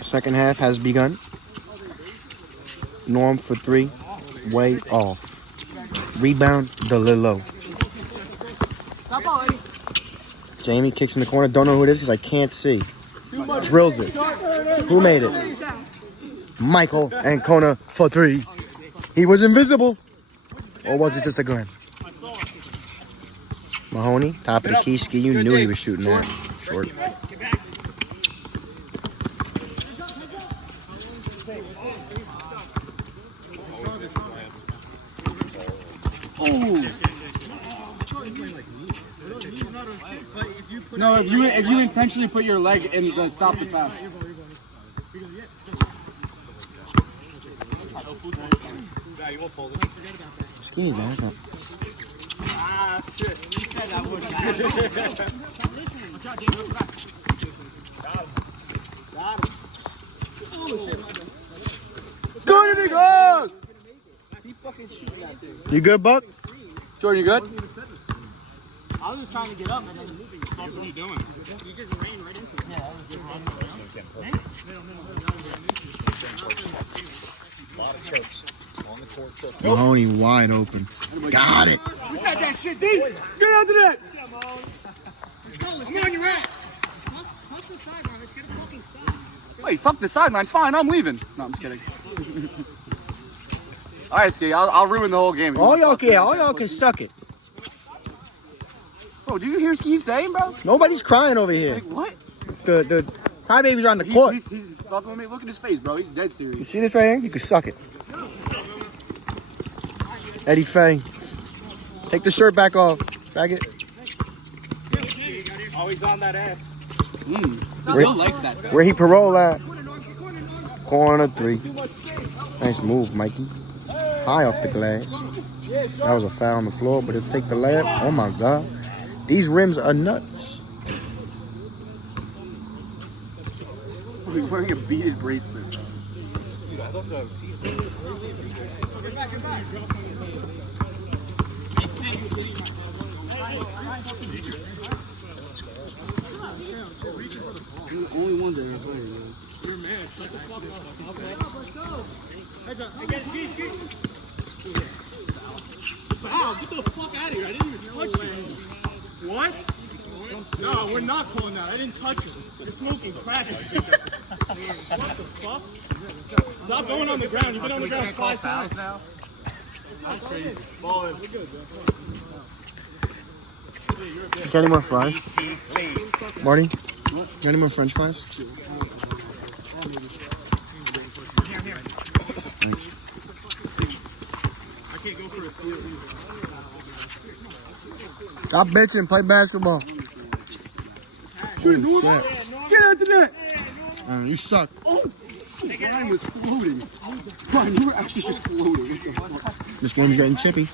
Second half has begun. Norm for three. Way off. Rebound, DeLillo. Jamie kicks in the corner. Don't know who it is because I can't see. Drills it. Who made it? Michael Ancona for three. He was invisible. Or was it just a Glenn? Mahoney, top of the key. Ski, you knew he was shooting that. Short. No, if you intentionally put your leg in the stop the pass. Ski, man. Ah, shit. You said that would. Good, he goes! You good, Buck? Jordan, you good? I was just trying to get up and then moving. What are you doing? You just ran right into it. Yeah, I was just running around. A lot of chokes. On the court choke. Mahoney wide open. Got it. We said that shit, D! Get out of that! Let's go. I'm on your ass. Fuck the sideline. Let's get a fucking stop. Wait, fuck the sideline. Fine, I'm leaving. No, I'm just kidding. All right, Ski, I'll ruin the whole game. All y'all can suck it. Bro, do you hear Ski saying, bro? Nobody's crying over here. Like, what? The crybabies are on the court. He's fucking with me. Look at his face, bro. He's dead You serious. see this right here? You can suck it. Eddie Fay. Take the shirt back off. Faggot. Always on that ass. Bill likes that, though. Where he parole at? Corner three. Nice move, Mikey. High off the glass. That was a foul on the floor, but it'll take the layup. Oh my God. These rims are nuts. He's wearing a beaded bracelet. Dude, I thought that was You're the only one there playing, man. You're mad. Shut the fuck up. Okay. Let's go. Heads up. I get it. Wow, get the fuck out of here. I didn't even touch you. What? No, we're not calling that. I didn't touch you. You're smoking crack. What the fuck? Stop going on the ground. You've been on the ground 5 times now. That's crazy. Ball in. We're good, bro. Got any more fries? Marty? Got any more French fries? Stop bitching. Play basketball. Get out the net! You suck. Brian was floating. Brian, you were actually just floating. This game's getting chippy.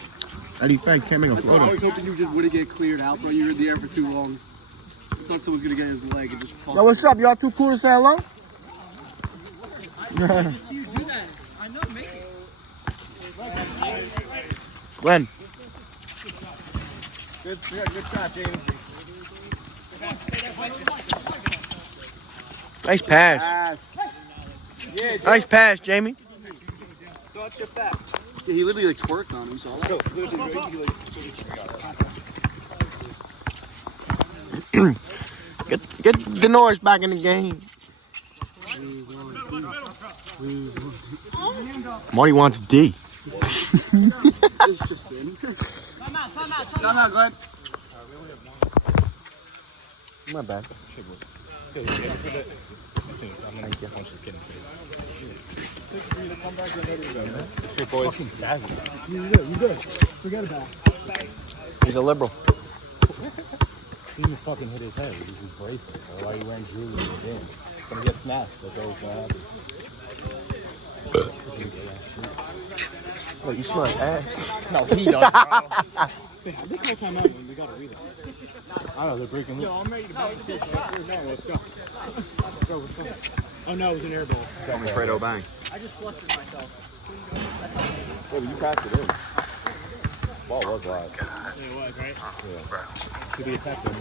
Eddie Fay can't make a I floater. was hoping you just wouldn't get cleared out, bro. You were in the air for too long. I thought someone was gonna get his leg and just fall. Yo, what's up? Y'all too cool to say hello? You do that. I know, make it. Glenn. good shot, Jamie. Nice pass. Yeah, Nice pass, Jamie. touch your back. Yeah, he literally like twerked on him, so I like. Get the Norris back in the game. Marty wants D. It's just in. Time out, Glenn. My bad. You good. Forget about it. He's a liberal. He just fucking hit his head. He's his bracelet. Or why you wearing jewelry in the game? It's gonna get smashed. That's always gonna happen. Oh, you smell like ass. No, he does, bro. Look at time out when we gotta read it. I know, they're breaking loose. Yo, I'm ready to go. Let's go. Let's go. Oh no, it was an air ball. Tell me Fredo Bang. I just flustered myself. Yeah, but you passed it in. Ball was live. It was, right? Should be attacked him.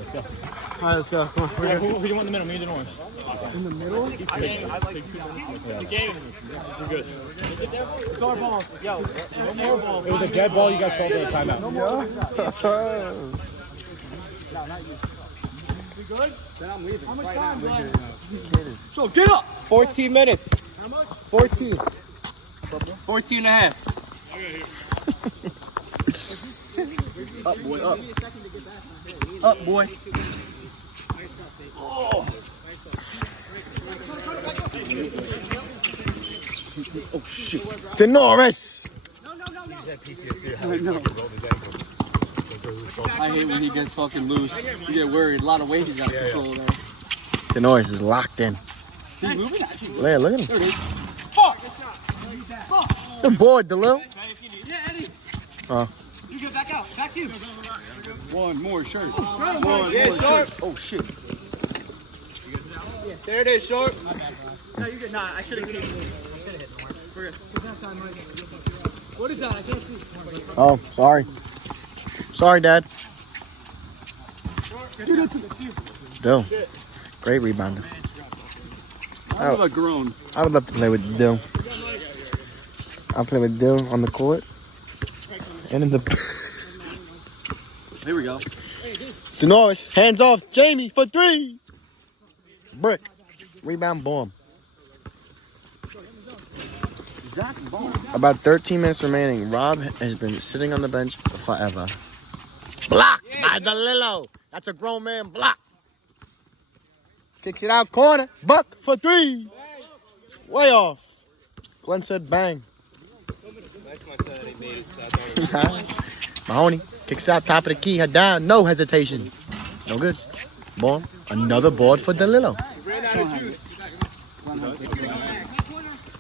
All right, let's go. Come on. Who do you want in the middle? Me and orange. In the middle? I like the game. We're good. It's our ball. Yo, no more ball. It was a dead ball. You guys called it a timeout. No more. We good? Then I'm leaving. How much time, Glenn? So get up. 14 minutes. How much? 14. 14 and a half. Up, boy, up. Up, boy. Oh. Oh, shit. Denoris. I know. I hate when he gets fucking loose. You get worried. A lot of weight he's got to control there. Denoris is locked in. He's moving actually. Yeah, look at him. There it is. The board, DeLille. Yeah, Eddie. Oh. You get back out. Back to you. One more shirt. One more shirt. Oh, shit. There it is, short. No, you good. Nah, I should have hit it. We're good. What is that? I can't see. Oh, sorry. Sorry, Dad. Dill. Great rebounder. I'm a grown. I would love to play with Dill. I'll play with Dill on the court. And in the... Here we go. Denoris, hands off. Jamie for three. Brick. Rebound, boom. Zach Ball. About 13 minutes remaining. Rob has been sitting on the bench forever. Blocked by DeLillo. That's a grown man block. Kicks it out corner. Buck for three. Way off. Glenn said bang. Mahoney kicks out top of the key. Head down. No hesitation. No good. Boom. Another board for DeLillo.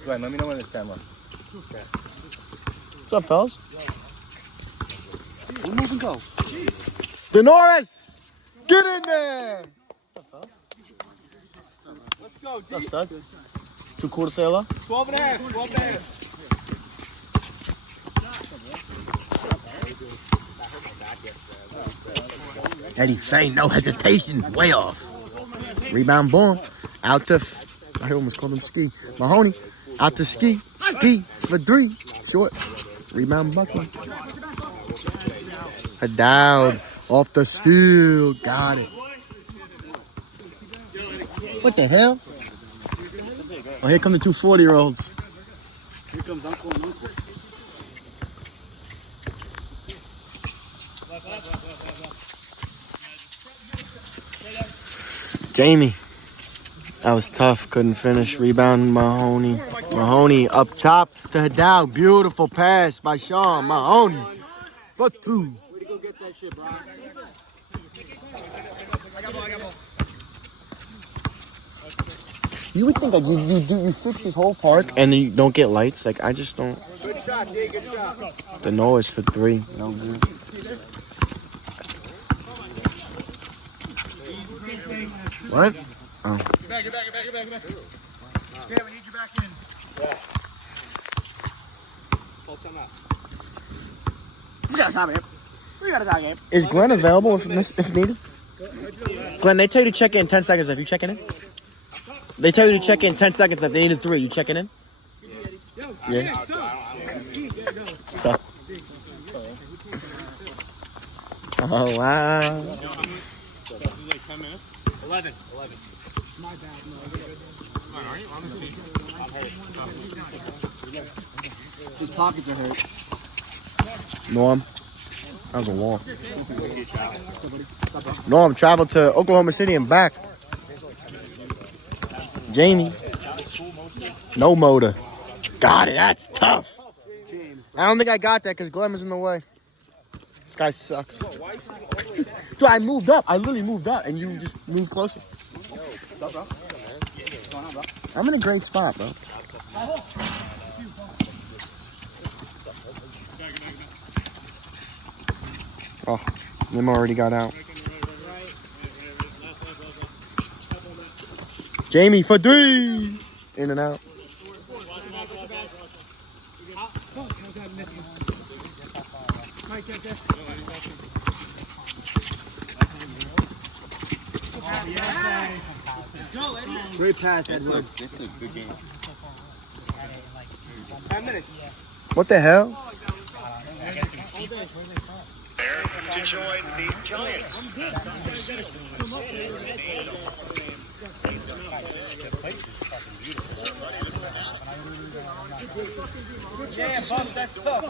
Glenn, let me know when it's time. What's up, fellas? One more and go. Denoris! Get in there! Let's go. What's up, Suds? 2 quarters say hello? 12 and a half. 12 and a half. Eddie Faye, no hesitation. Way off. Rebound, boom. Out to... I almost called him Ski. Mahoney. Out to Ski. Ski for three. Short. Rebound, Bucky. Haddad. Off the steal. Got it. What the hell? Oh, here come the 2 40-year-olds. Here comes Uncle and Uncle. Jamie. That was tough. Couldn't finish. Rebound, Mahoney. Mahoney up top to Haddad. Beautiful pass by Sean. Mahoney. For 2. Way to go get that shit, bro. I got ball. You would think that you fix this whole park and then you don't get lights. Like, I just don't. Good shot, D. Good shot. The Noah's for 3. No good. What? Oh. Get back. Okay, we need you back in. We got time, man. Is Glenn available if needed? Glenn, they tell you to check in 10 seconds if you checking in. They tell you to check in 10 seconds if they needed 3. You checking in? Yeah. So. Oh, wow. This is like 10 minutes? 11. My bad. No, are you? I'm hurt. His pockets are hurt. Norm. That was a walk. Norm traveled to Oklahoma City and back. Jamie. No motor. Got it. That's tough. I don't think I got that because Glenn was in the way. This guy sucks. Dude, I moved up. I literally moved up and you just moved closer. What's up, bro? What's going on, bro? I'm in a great spot, bro. Oh, Nim already got out. Jamie for 3. In and out. Mike, Great pass, Edward. This is a good game. 10 minutes. What the hell? To join the Giants. Yeah, Buck, that's tough.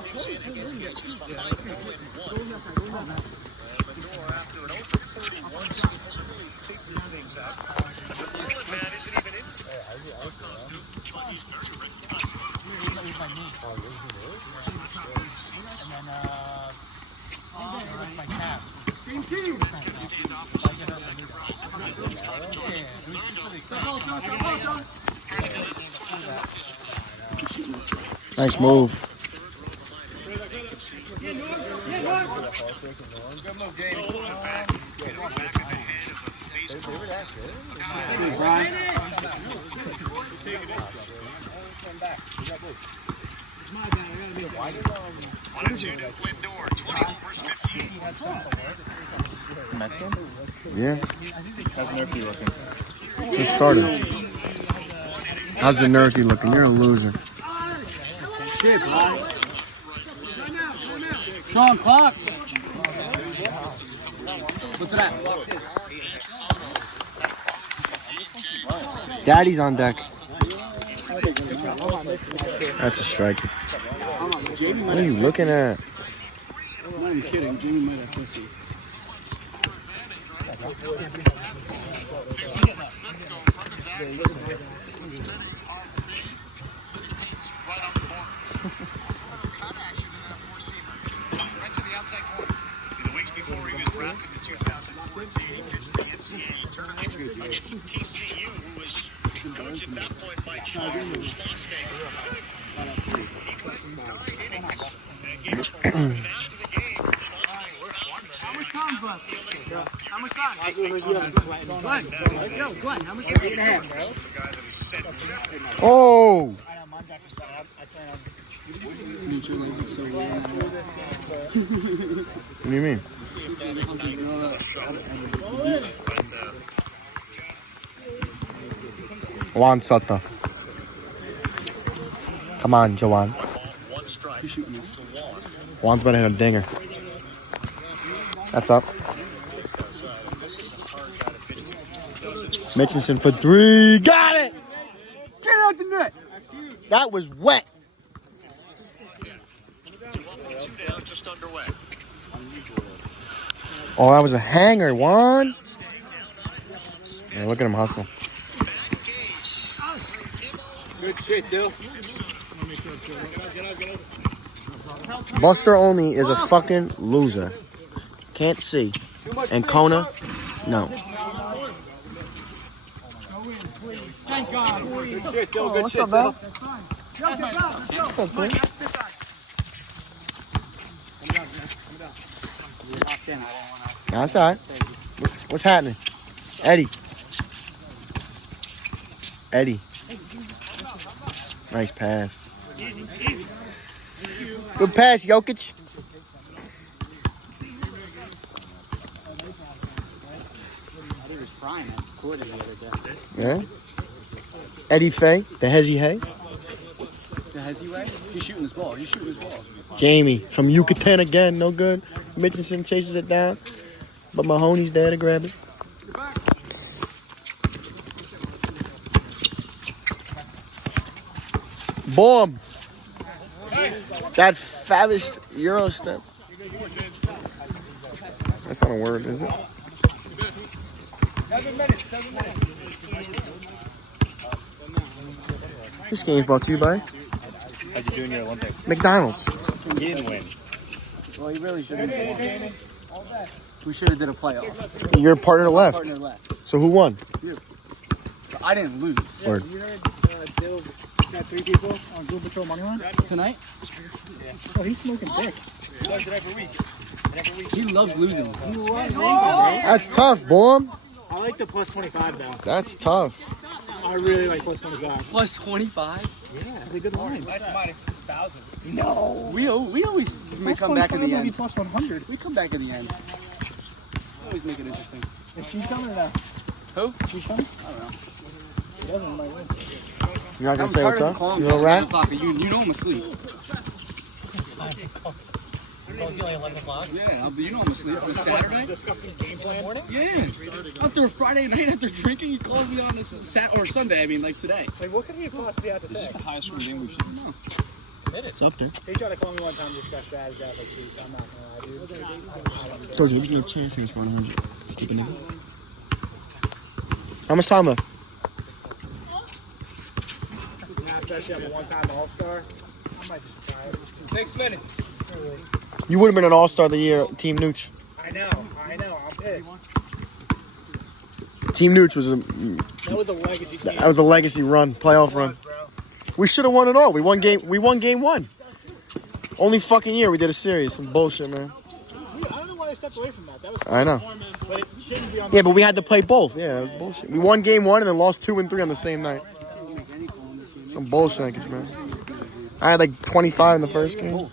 Nice move. Yeah. How's Murphy looking? Just started. How's the nerfy looking? You're a loser. Shit, Brian. Sean, clock. What's that? Daddy's on deck. That's a strike. What are you looking at? I'm not even kidding. Jamie might have pussy. TCU, who was coached at that point by John, who was lost game. He put 9 innings and after the game. How much time left? How much time? Glenn, how much time? 8.5. Oh! What do you mean? Juan Soto. Come on, Jawan. Juan's about to hit a dinger. That's up. Mitchinson for 3. Got it! Get out the net. That was wet. Just underway. Oh, that was a hanger, Juan. Yeah, look at him hustle. Good shit, dude. Buster Only is a fucking loser. Can't see. And Kona, no. Thank God. Good shit, Dill. Good shit, up, man? That's all right. What's happening? Eddie. Nice pass. Good pass, Jokic. He was frying at the court the other day. Yeah. Eddie Fay, the Hezzy Hay. The Hezzy way? He's shooting his ball. Jamie from Yucatan again, no good. Mitchinson chases it down, but Mahoney's there to grab it. Boom! That fabulous Euro step. That's not a word, is it? 7 minutes. This game's brought to you by How'd you do in your Olympics? McDonald's. You didn't win. Well, he really shouldn't have won. We should have did a playoff. Your partner left. Partner left. So who won? So I didn't lose. Word. You heard Dill got 3 people on Doom Patrol money line? Tonight? Oh, he's smoking dick. He does it every week. He loves losing. That's tough, boom. I like the plus 25 though. That's tough. I really like plus 25. Plus 25? That's a good line. That's minus 1,000. No. We always come back in the end. Plus 100. We come back in the end. Always make it interesting. Is she coming or no? Who? She's coming? I don't know. She doesn't like me. You're not gonna I'm say what's tired of up? calling You little rat? 9 o'clock, but you know I'm asleep. Yeah, you know I'm asleep. It's Saturday. Yeah. After a Friday night, after drinking, he calls me on this or Sunday. I mean, like today. Like, what could he possibly have to say? The highest scoring game we've seen. It's up there. He tried to call me one time to discuss bad guy like this. I'm not gonna lie, dude. Told you, there's no chance he's going 100. Keeping it. How much time left? Yeah, especially I'm a one-time All-Star. I might just try it. 6 minutes. You would have been an all-star of the year, Team Nooch. I know. I'm pissed. Team Nooch was That was a legacy team. that was a legacy run, playoff run. Bro. We should have won it all. We won game 1. Only fucking year we did a series. Some bullshit, man. I don't know why they stepped away from that. That was I know. but it shouldn't be on Yeah, but we had to play both. Yeah, it was bullshit. We won game 1 and then lost 2 and 3 on the same night. Some bullshit, man. I had like 25 in the first game.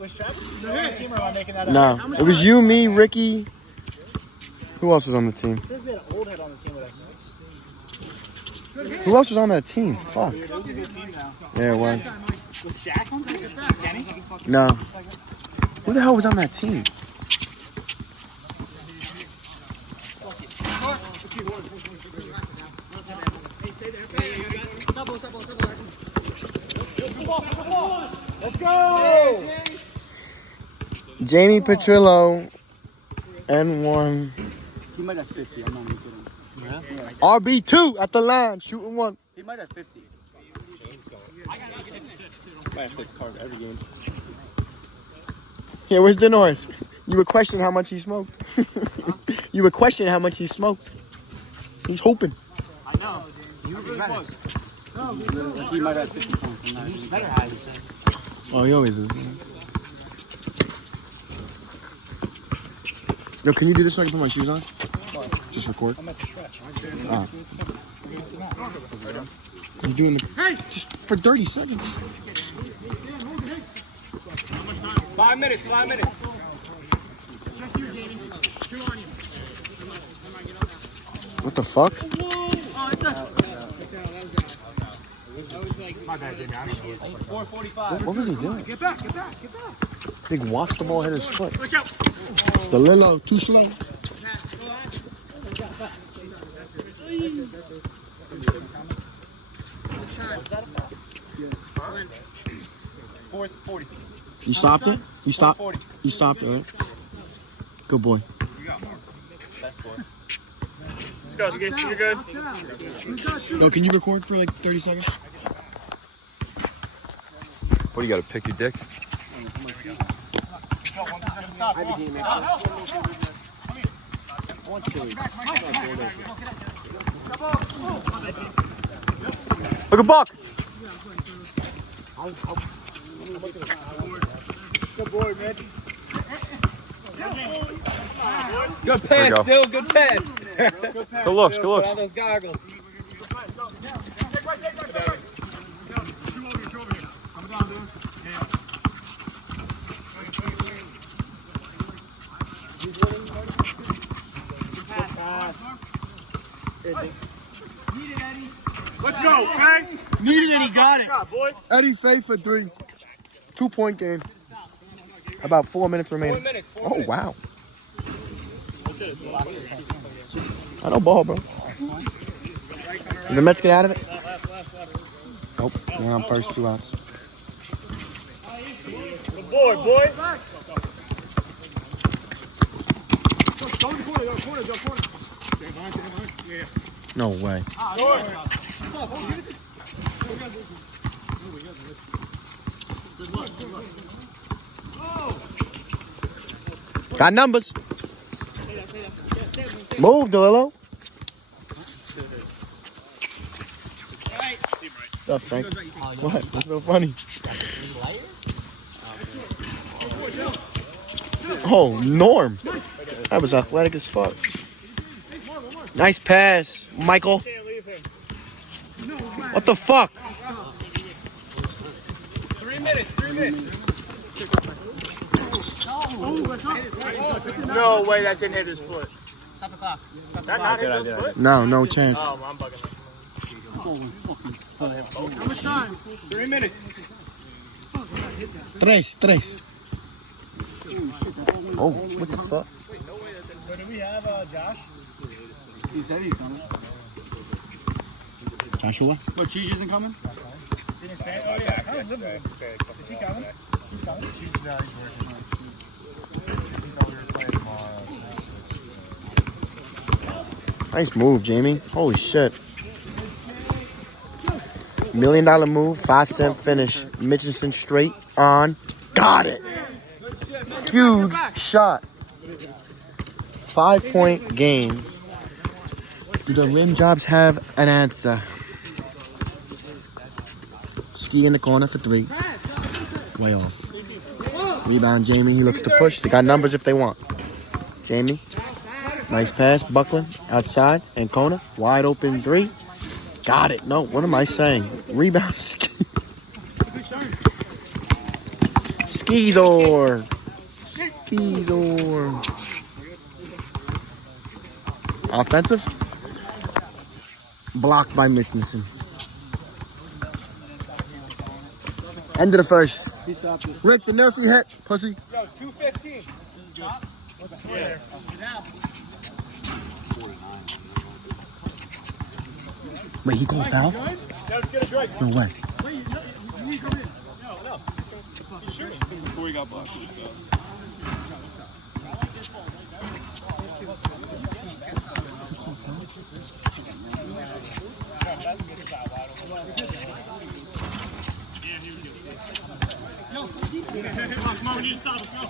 Was Travis on the team or am I making that up? No, it was you, me, Ricky. Who else was on the team? There's been an old head on the team with us. Who else was on that team? Fuck. It was a good team now. Yeah, it was. Was Jack on the team? Kenny? No. Who the hell was on that team? Let's go! Jamie Petrillo, N1. He might have 50. I'm not even kidding. RB2 at the line, shooting 1. He might have 50. I have to card every game. Yeah, where's Denoris? You were questioning how much he smoked. You were questioning how much he smoked. He's hoping. I know. You really close. He might have 50 points. I'm not even Better have it. Oh, he always is. Yo, can you do this so I can put my shoes on? Just record. I'm at the stretch. Oh. I'm doing the... Hey! Just for 30 seconds. 5 minutes, 5 minutes. What the fuck? My bad, Jamie. I don't know. 4:45. What was he doing? Get back, get back, get back. I think watched the ball hit his foot. Look out. The Lilo, too slow. 4:40. You stopped it? You stopped? You stopped it, right? Good boy. Let's go, Ski. You're good. Yo, can you record for like 30 seconds? What, you gotta pick your dick? Look at Buck! Good boy, Mitch. Good There you pass, go. Dill. Good pass. Good looks, good looks. Put on those goggles. Let's go, okay? Needed it, he got it. Good boy. Eddie Faye for 3. 2-point game. About 4 minutes remaining. 4 minutes. Oh, wow. I don't ball, bro. Did the Mets get out of it? Nope. They're on first 2 outs. Good boy, boy. Go in the corner, go corner, go corner. No way. Got numbers. Move, DeLillo. What's up, Frank? What? What's so funny? Oh, Norm. That was athletic as fuck. Nice pass, Michael. Can't leave him. What the fuck? 3 minutes. No way that didn't hit his foot. Stop the clock. That not hit his foot? No, no chance. Oh, I'm bugging. How much time? 3 minutes. Tres. Oh, what the fuck? Wait, do we have Josh? He said he's coming. Joshua? What, Cheese isn't coming? Didn't say it? Oh, yeah. I kind of live there. Is he coming? He's coming? Nice move, Jamie. Holy shit. $1 million move, 5-cent finish. Mitchelson straight on. Got it. Huge shot. 5-point game. Do the rim jobs have an answer? Ski in the corner for 3. Way off. Rebound, Jamie. He looks to push. They got numbers if they want. Jamie. Nice pass. Buckland outside. Ancona. Wide open 3. Got it. No, what am I saying? Rebound. Ski. Skizor. Offensive. Blocked by Mitchelson. End of the first. Rick, the nerf you hit, pussy. Yo, 2:15. What's the score? Wait, he called foul? Yo, let's get a drink. No way. Before he got blocked. Come on, we need to stop. Let's go.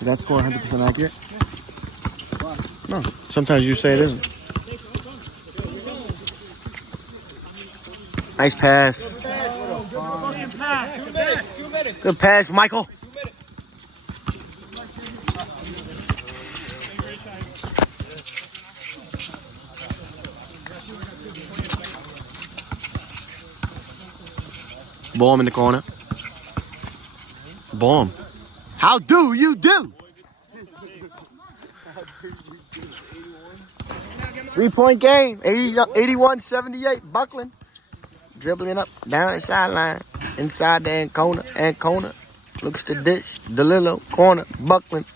Is that score 100% accurate? No. Sometimes you say it isn't. Nice pass. Fucking pass. 2 minutes. 2 minutes. Good pass, Michael. Ball in the corner. Boom. How do you do? 3-point game. 81-78. Buckland. Dribbling up down the sideline. Inside the Ancona. Looks to dish. DeLillo. Corner. Buckland.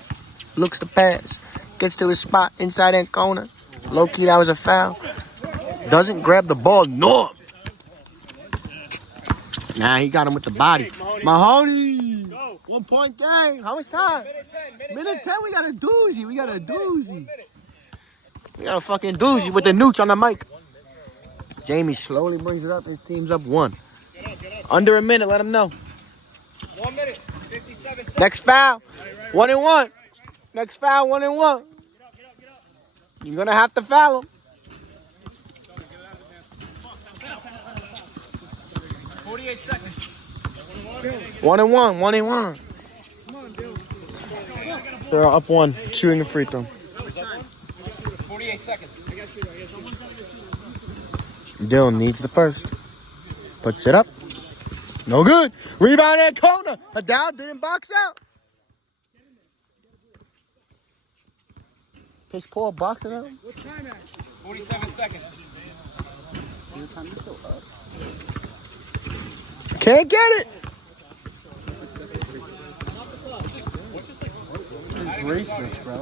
Looks to pass. Gets to his spot inside Ancona. Low key, that was a foul. Doesn't grab the ball. Norm. Nah, he got him with the body. Mahoney. 1-point game. How much time? Minute 10. We got a doozy. We got a fucking doozy with the nooch on the mic. Jamie slowly brings it up. His team's up 1. Under a minute. Let him know. 1 minute. 57 seconds. Next foul. 1-1. Next foul. 1-1. You're gonna have to foul him. 48 seconds. 1-1. They're up 1. Shooting a free throw. 48 seconds. Dylan needs the first. Puts it up. No good. Rebound and Kona. Adal didn't box out. Piss Paul boxing out. What's time at? 47 seconds. Can't get it. Bracelets, bro.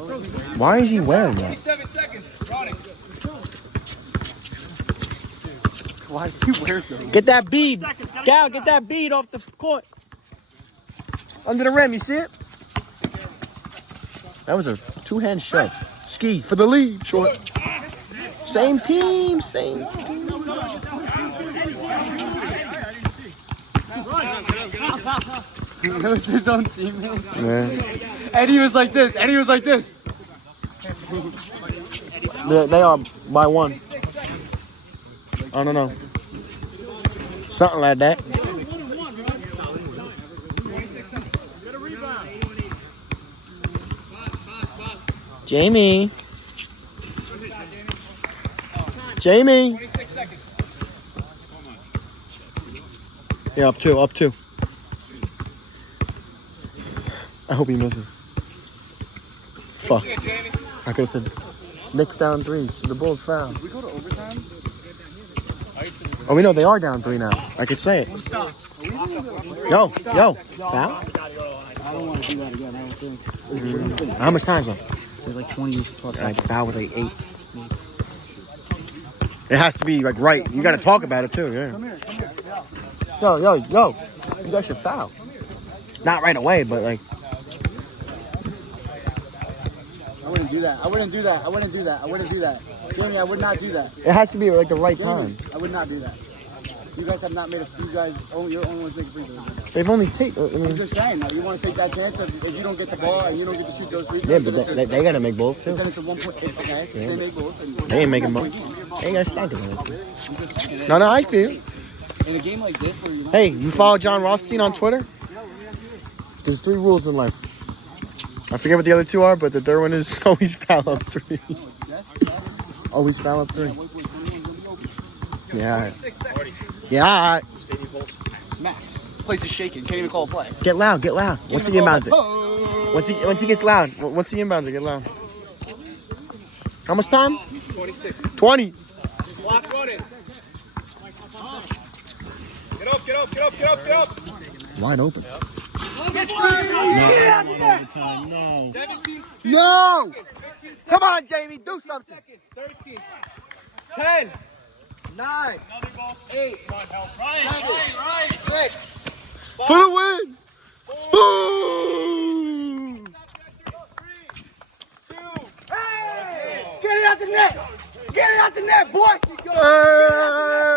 Why is he wearing that? 47 seconds. Running. Why does he wear those? Get that bead. Gal, get that bead off the court. Under the rim, you see it? That was a 2-hand shove. Ski for the lead. Short. Same team. It was his own teammate. Man. Eddie was like this. They are by 1. I don't know. Something like that. Jamie. 26 seconds. Yeah, up 2, up 2. I hope he misses. Fuck. I could have said Knicks down 3. So the Bulls foul. We go to overtime. Oh, we know they are down 3 now. I could say it. Yo, foul? I don't want to do that again. I don't think. How much time's left? There's like 20 plus. Like foul with like 8. It has to be like right. You got to talk about it too. Yeah. Come here. Yo. You guys should foul. Not right away, but like. I wouldn't do that. Jamie, I would not do that. It has to be like the right time. I would not do that. You guys have not made you're the only ones making free throws. They've only taken. I I'm mean, just saying, now, you want to take that chance if you don't get the ball and you don't get to shoot those free throws. yeah, but they got to make both too. Then it's a 1 point. Okay, they make both. They ain't making both. They ain't got to stack it. I'm just saying. No, I feel. In a game like this, where you're not Hey, you follow John Rothstein on Twitter? There's 3 rules in life. I forget what the other 2 are, but the third one is always foul up 3. Always foul up 3. Yeah. All right. Yeah. All right. smacks. Place is shaking. Can't even call a play. Get loud. Once he inbounds it. Once he gets loud. Once he inbounds it, get loud. How much time? 26. 20. Block running. Get up. Wide open. Get No. Come on, Jamie. Do something. 13. 10. 9. 8. Right. 6. For the win. Boom. 2. Get it out the net, boy. Hey.